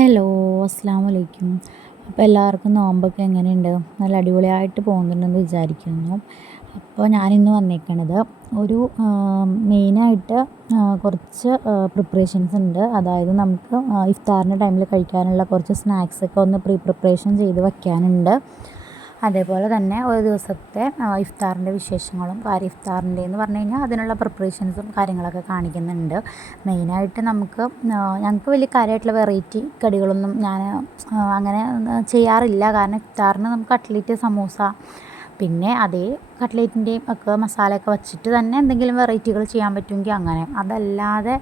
Hello, അസ്സലാമു അലൈക്കും. അപ്പോൾ എല്ലാവർക്കും നോമ്പൊക്കെ എങ്ങനെയുണ്ട്? നല്ല അടിപൊളിയായിട്ട് പോകുന്നുണ്ടെന്ന് വിചാരിക്കുന്നു. അപ്പോൾ ഞാനിന്ന് വന്നേക്കണത് ഒരു മെയിനായിട്ട് കുറച്ച് പ്രിപ്പറേഷൻസ് ഉണ്ട്. അതായത് നമുക്ക് ഇഫ്താറിൻ്റെ ടൈമിൽ കഴിക്കാനുള്ള കുറച്ച് സ്നാക്സൊക്കെ ഒന്ന് പ്രിപ്പറേഷൻ ചെയ്ത് വയ്ക്കാനുണ്ട്. അതേപോലെ തന്നെ ഒരു ദിവസത്തെ ഇഫ്താറിൻ്റെ വിശേഷങ്ങളും ഇഫ്താറിൻ്റെ എന്ന് പറഞ്ഞു കഴിഞ്ഞാൽ അതിനുള്ള പ്രിപ്പറേഷൻസും കാര്യങ്ങളൊക്കെ കാണിക്കുന്നുണ്ട്. മെയിനായിട്ട് ഞങ്ങൾക്ക് വലിയ കാര്യമായിട്ടുള്ള വെറൈറ്റി കടികളൊന്നും ഞാൻ അങ്ങനെ ചെയ്യാറില്ല. കാരണം ഇഫ്താറിന് നമുക്ക് കട്ട്ലേറ്റ്, സമൂസ, പിന്നെ അതേ കട്ട്ലേറ്റിൻ്റെയും ഒക്കെ മസാലയൊക്കെ വച്ചിട്ട് തന്നെ എന്തെങ്കിലും വെറൈറ്റികൾ ചെയ്യാൻ പറ്റുമെങ്കിൽ അങ്ങനെ. അതല്ലാതെ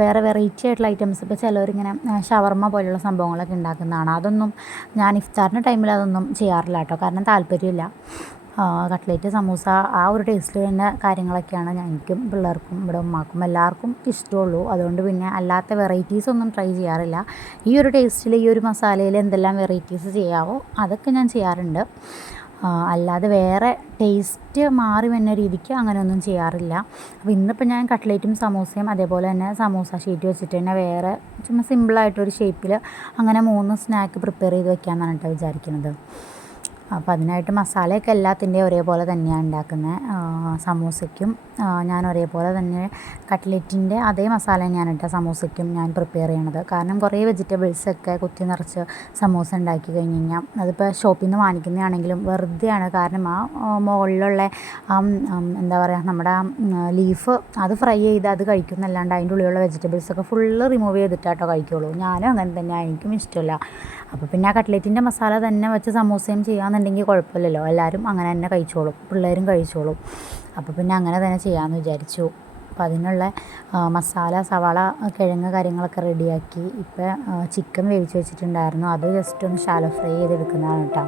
വേറെ വെറൈറ്റി ആയിട്ടുള്ള ഐറ്റംസ് ഇപ്പോൾ ചിലവരിങ്ങനെ ഷവർമ്മ പോലെയുള്ള സംഭവങ്ങളൊക്കെ ഉണ്ടാക്കുന്നതാണ്. അതൊന്നും ഞാൻ ഇഫ്താറിൻ്റെ ടൈമിൽ അതൊന്നും ചെയ്യാറില്ല കേട്ടോ. കാരണം താല്പര്യമില്ല. കട്ട്ലേറ്റ്, സമൂസ ആ ഒരു ടേസ്റ്റിൽ തന്നെ കാര്യങ്ങളൊക്കെയാണ് എനിക്കും പിള്ളേർക്കും ഇവിടെ ഉമ്മാക്കും എല്ലാവർക്കും ഇഷ്ടമുള്ളൂ. അതുകൊണ്ട് പിന്നെ അല്ലാത്ത വെറൈറ്റീസ് ഒന്നും ട്രൈ ചെയ്യാറില്ല. ഈ ഒരു ടേസ്റ്റിൽ, ഈ ഒരു മസാലയിൽ എന്തെല്ലാം വെറൈറ്റീസ് ചെയ്യാവോ അതൊക്കെ ഞാൻ ചെയ്യാറുണ്ട്. അല്ലാതെ വേറെ ടേസ്റ്റ് മാറി വരുന്ന രീതിക്ക് അങ്ങനെയൊന്നും ചെയ്യാറില്ല. അപ്പോൾ ഇന്നിപ്പോൾ ഞാൻ കട്ട്ലേറ്റും സമൂസയും അതേപോലെ തന്നെ സമൂസ ഷീറ്റ് വെച്ചിട്ട് തന്നെ വേറെ ചുമ്മാ സിമ്പിളായിട്ടൊരു ഷേപ്പിൽ അങ്ങനെ 3 സ്നാക്ക് പ്രിപ്പയർ ചെയ്ത് വെക്കാമെന്നാണ് കേട്ടോ വിചാരിക്കുന്നത്. അപ്പോൾ അതിനായിട്ട് മസാലയൊക്കെ എല്ലാത്തിൻ്റെയും ഒരേപോലെ തന്നെയാണ് ഉണ്ടാക്കുന്നത്. സമൂസയ്ക്കും ഞാൻ ഒരേപോലെ തന്നെ കട്ട്ലറ്റിൻ്റെ അതേ മസാല തന്നെയാണ് കേട്ടോ സമൂസയ്ക്കും ഞാൻ പ്രിപ്പയർ ചെയ്യണത്. കാരണം കുറേ വെജിറ്റബിൾസൊക്കെ കുത്തി നിറച്ച് സമൂസ ഉണ്ടാക്കി കഴിഞ്ഞ് കഴിഞ്ഞാൽ അതിപ്പോൾ ഷോപ്പിൽ നിന്ന് വാങ്ങിക്കുന്നതാണെങ്കിലും വെറുതെയാണ്. കാരണം മുകളിലുള്ള എന്താ പറയുക, നമ്മുടെ ലീഫ് അത് ഫ്രൈ ചെയ്ത് അത് കഴിക്കുന്നല്ലാണ്ട് അതിൻ്റെ ഉള്ളിലുള്ള വെജിറ്റബിൾസൊക്കെ ഫുള്ള് റിമൂവ് ചെയ്തിട്ടാട്ടോ കഴിക്കുള്ളൂ. ഞാനും അങ്ങനെ തന്നെ, എനിക്കും ഇഷ്ടമില്ല. അപ്പോൾ പിന്നെ ആ കട്ട്ലറ്റിൻ്റെ മസാല തന്നെ വെച്ച് സമൂസയും ചെയ്യാമെന്നുണ്ടെങ്കിൽ കുഴപ്പമില്ലല്ലോ, എല്ലാവരും അങ്ങനെ തന്നെ കഴിച്ചോളും, പിള്ളേരും കഴിച്ചോളും. അപ്പോൾ പിന്നെ അങ്ങനെ തന്നെ ചെയ്യാമെന്ന് വിചാരിച്ചു. അപ്പോൾ അതിനുള്ള മസാല, സവാള, കിഴങ്ങ് കാര്യങ്ങളൊക്കെ റെഡിയാക്കി. ഇപ്പോൾ ചിക്കൻ വേവിച്ച് വെച്ചിട്ടുണ്ടായിരുന്നു, അത് ജസ്റ്റ് ഒന്ന് ഷാലോ ഫ്രൈ ചെയ്തെടുക്കുന്നതാണ് കേട്ടോ.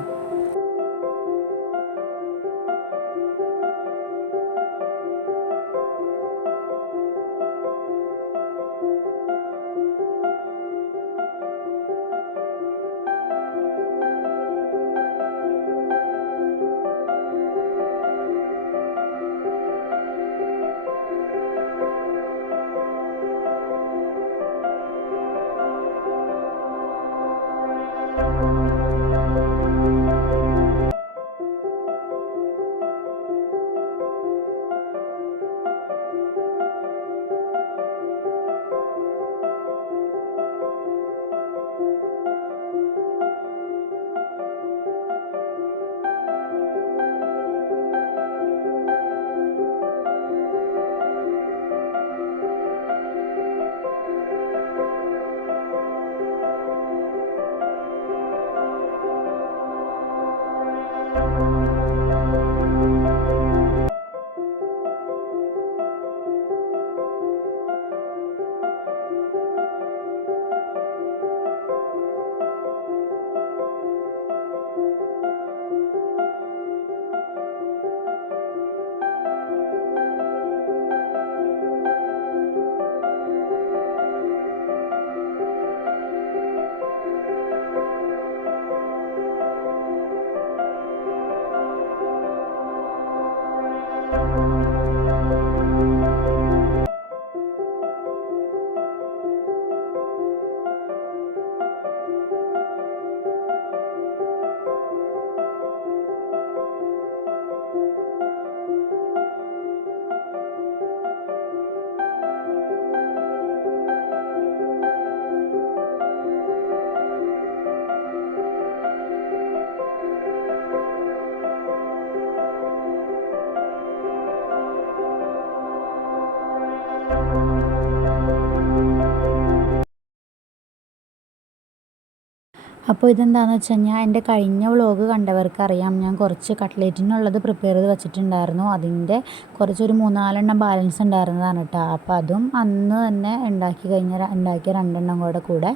അപ്പോൾ ഇതെന്താണെന്ന് വെച്ച് കഴിഞ്ഞാൽ എൻ്റെ കഴിഞ്ഞ വ്ളോഗ് കണ്ടവർക്കറിയാം, ഞാൻ കുറച്ച് കട്ട്ലേറ്റിനുള്ളത് പ്രിപ്പയർ ചെയ്ത് വെച്ചിട്ടുണ്ടായിരുന്നു. അതിൻ്റെ കുറച്ചൊരു 3-4 ബാലൻസ് ഉണ്ടായിരുന്നതാണ് കേട്ടോ. അപ്പോൾ അതും അന്ന് തന്നെ ഉണ്ടാക്കിയ 2 കൂടെ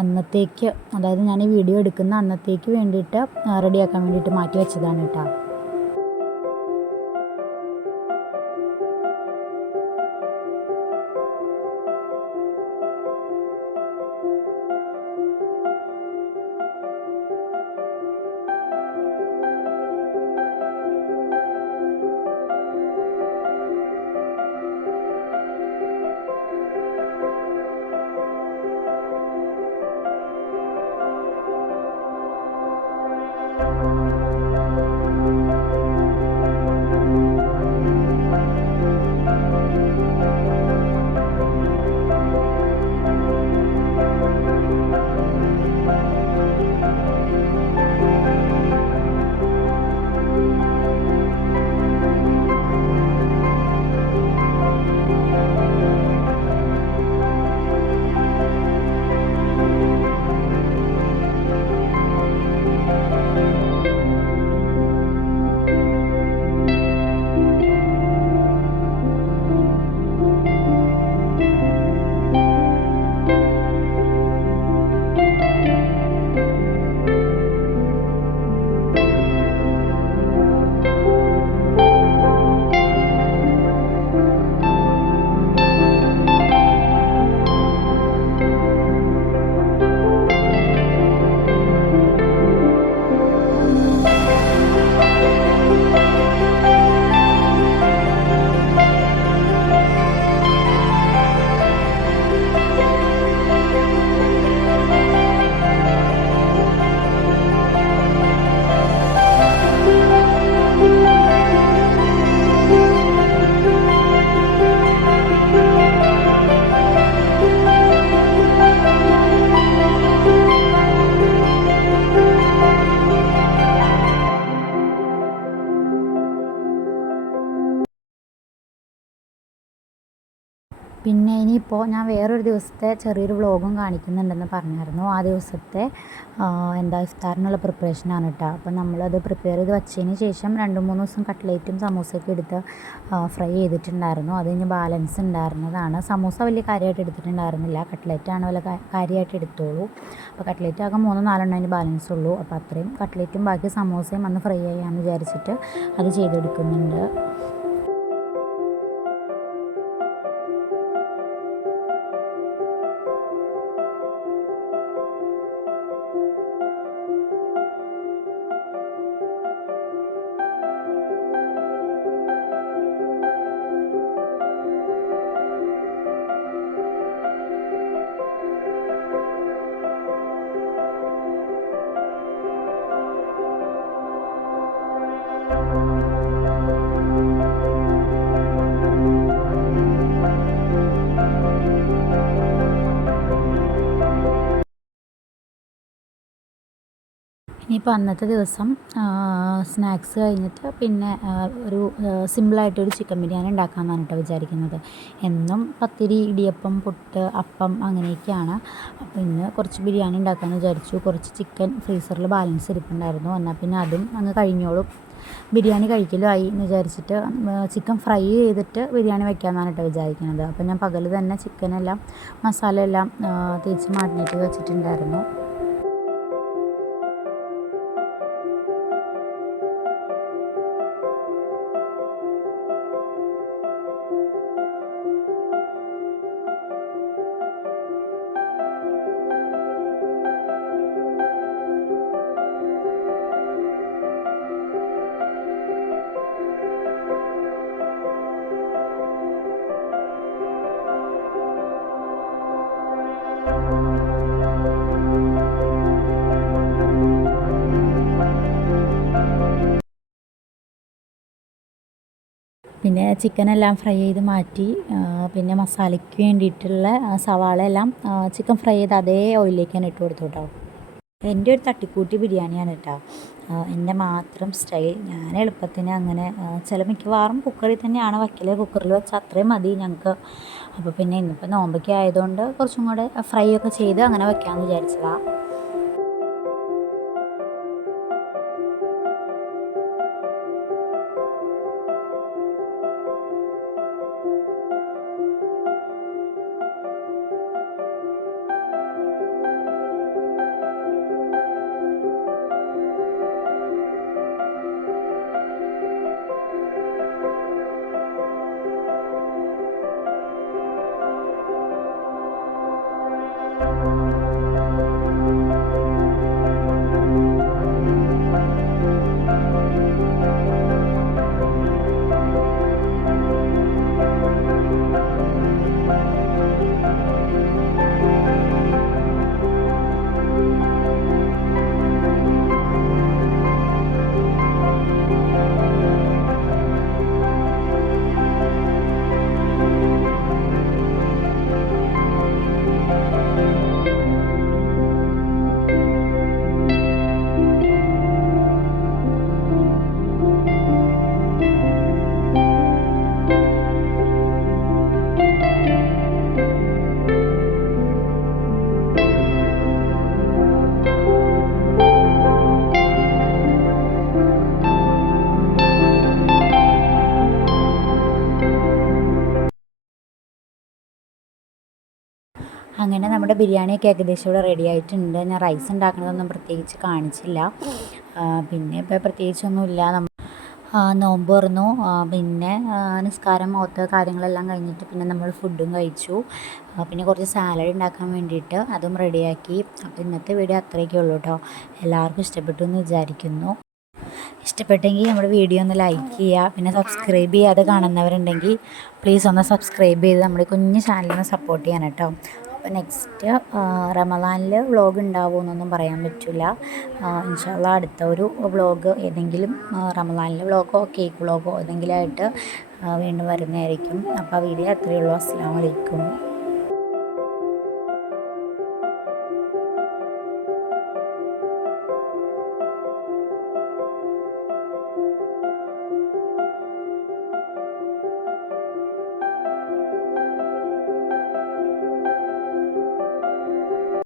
അന്നത്തേക്ക്, അതായത് ഞാൻ ഈ വീഡിയോ എടുക്കുന്ന അന്നത്തേക്ക് വേണ്ടിയിട്ട് റെഡിയാക്കാൻ വേണ്ടിയിട്ട് മാറ്റി വെച്ചതാണ് കേട്ടോ. പിന്നെ ഇനിയിപ്പോൾ ഞാൻ വേറൊരു ദിവസത്തെ ചെറിയൊരു വ്ളോഗും കാണിക്കുന്നുണ്ടെന്ന് പറഞ്ഞായിരുന്നു. ആ ദിവസത്തെ ഇഫ്താറിനുള്ള പ്രിപ്പറേഷനാണ് കേട്ടോ. അപ്പോൾ നമ്മളത് പ്രിപ്പയർ ചെയ്ത് വച്ചതിന് ശേഷം 2-3 ദിവസം കട്ട്ലേറ്റും സമൂസയൊക്കെ എടുത്ത് ഫ്രൈ ചെയ്തിട്ടുണ്ടായിരുന്നു. അത് കഴിഞ്ഞ് ബാലൻസ് ഉണ്ടായിരുന്നതാണ്. സമൂസ വലിയ കാര്യമായിട്ട് എടുത്തിട്ടുണ്ടായിരുന്നില്ല, കട്ട്ലേറ്റാണ് വല്ല കാര്യമായിട്ട് എടുത്തോളൂ. അപ്പോൾ കട്ട്ലേറ്റ് ആകെ 3-4 അതിന് ബാലൻസ് ഉള്ളൂ. അപ്പോൾ അത്രയും കട്ട്ലേറ്റും ബാക്കി സമൂസയും അന്ന് ഫ്രൈ ചെയ്യാമെന്ന് വിചാരിച്ചിട്ട് അത് ചെയ്തെടുക്കുന്നുണ്ട്. ഇനിയിപ്പോൾ അന്നത്തെ ദിവസം സ്നാക്സ് കഴിഞ്ഞിട്ട് പിന്നെ ഒരു സിമ്പിളായിട്ടൊരു ചിക്കൻ ബിരിയാണി ഉണ്ടാക്കാമെന്നാണ് കേട്ടോ വിചാരിക്കുന്നത്. എന്നും പത്തിരി, ഇടിയപ്പം, പുട്ട്, അപ്പം അങ്ങനെയൊക്കെയാണ്. അപ്പോൾ ഇന്ന് കുറച്ച് ബിരിയാണി ഉണ്ടാക്കാമെന്ന് വിചാരിച്ചു. കുറച്ച് ചിക്കൻ ഫ്രീസറിൽ ബാലൻസ് ഇരിപ്പുണ്ടായിരുന്നു. എന്നാൽ പിന്നെ അതും അങ്ങ് കഴിഞ്ഞോളും, ബിരിയാണി കഴിക്കലും ആയി എന്ന് വിചാരിച്ചിട്ട് ചിക്കൻ ഫ്രൈ ചെയ്തിട്ട് ബിരിയാണി വയ്ക്കാമെന്നാണ് കേട്ടോ വിചാരിക്കുന്നത്. അപ്പോൾ ഞാൻ പകൽ തന്നെ ചിക്കനെല്ലാം മസാല എല്ലാം തേച്ച് മാരിനേറ്റ് വെച്ചിട്ടുണ്ടായിരുന്നു. പിന്നെ ചിക്കനെല്ലാം ഫ്രൈ ചെയ്ത് മാറ്റി. പിന്നെ മസാലയ്ക്ക് വേണ്ടിയിട്ടുള്ള സവാള എല്ലാം ചിക്കൻ ഫ്രൈ ചെയ്ത് അതേ ഓയിലിലേക്ക് തന്നെ ഇട്ട് കൊടുത്തു കേട്ടോ. എൻ്റെ ഒരു തട്ടിക്കൂട്ടി ബിരിയാണിയാണ് കേട്ടോ, എൻ്റെ മാത്രം സ്റ്റൈൽ. ഞാൻ എളുപ്പത്തിന് അങ്ങനെ മിക്കവാറും കുക്കറിൽ തന്നെയാണ് വയ്ക്കൽ. കുക്കറിൽ വെച്ചാൽ അത്രയും മതി ഞങ്ങൾക്ക്. അപ്പോൾ പിന്നെ ഇന്നിപ്പോൾ നോമ്പൊക്കെ ആയതുകൊണ്ട് കുറച്ചും കൂടെ ഫ്രൈ ഒക്കെ ചെയ്ത് അങ്ങനെ വയ്ക്കാമെന്ന് വിചാരിച്ചതാണ്. അങ്ങനെ നമ്മുടെ ബിരിയാണിയൊക്കെ ഏകദേശം ഇവിടെ റെഡി ആയിട്ടുണ്ട്. ഞാൻ റൈസ് ഉണ്ടാക്കുന്നതൊന്നും പ്രത്യേകിച്ച് കാണിച്ചില്ല. പിന്നെ ഇപ്പോൾ പ്രത്യേകിച്ചൊന്നുമില്ല. നോമ്പ് തുറന്നു, പിന്നെ നിസ്കാരം, ഓത്ത് കാര്യങ്ങളെല്ലാം കഴിഞ്ഞിട്ട് പിന്നെ നമ്മൾ ഫുഡും കഴിച്ചു. പിന്നെ കുറച്ച് സാലഡ് ഉണ്ടാക്കാൻ വേണ്ടിയിട്ട് അതും റെഡിയാക്കി. അപ്പോൾ ഇന്നത്തെ വീഡിയോ അത്രയൊക്കെ ഉള്ളൂ കേട്ടോ. എല്ലാവർക്കും ഇഷ്ടപ്പെട്ടു എന്ന് വിചാരിക്കുന്നു. ഇഷ്ടപ്പെട്ടെങ്കിൽ നമ്മുടെ വീഡിയോ ഒന്ന് ലൈക്ക് ചെയ്യുക. പിന്നെ സബ്സ്ക്രൈബ് ചെയ്യാതെ കാണുന്നവരുണ്ടെങ്കിൽ പ്ലീസ് ഒന്ന് സബ്സ്ക്രൈബ് ചെയ്ത് നമ്മുടെ കുഞ്ഞു ചാനലിനെ സപ്പോർട്ട് ചെയ്യാൻ കേട്ടോ. അപ്പോൾ നെക്സ്റ്റ് റമദാനിൽ വ്ളോഗ് ഉണ്ടാവുമെന്നൊന്നും പറയാൻ പറ്റില്ല. ഇൻഷാ അല്ലാഹ് അടുത്ത ഒരു വ്ളോഗ് ഏതെങ്കിലും റമദാനിലെ വ്ളോഗോ കേക്ക് വ്ളോഗോ ഏതെങ്കിലും ആയിട്ട് വീണ്ടും വരുന്നതായിരിക്കും. അപ്പോൾ ആ വീഡിയോ അത്രയേ ഉള്ളൂ. അസ്സലാമു അലൈക്കും.